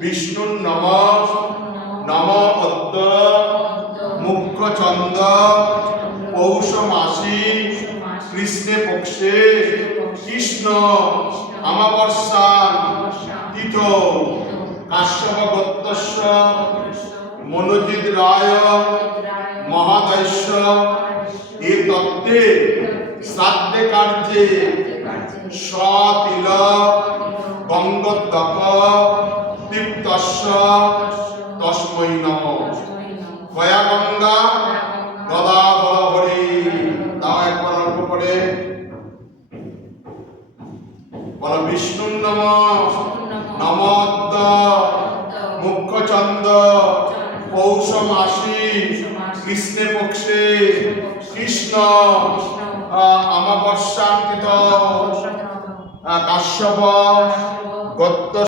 বিষ্ণুর নম নম অদ্য মুখ্যচন্দ পৌষ মাসি কৃষ্ণে পক্ষে কৃষ্ণ অমাবস্যান তিথ কাশ্যপ গোত্রস্য মনোজিৎ রায় মহাদৈশ্য এ তত্ত্বে শ্রাদ্ধে কার্যে সতিল গঙ্গোদ্দক তৃপ্তস্য তস্मै নমঃ। গয়া গঙ্গা গদাধর হরি। তাও একবার অল্প করে বলো বিষ্ণুর নম নমদ্দ মুখ্যচন্দ পৌষ মাসি কৃষ্ণে পক্ষে কৃষ্ণ অমাবস্যান্বিত কাশ্যপ গোত্র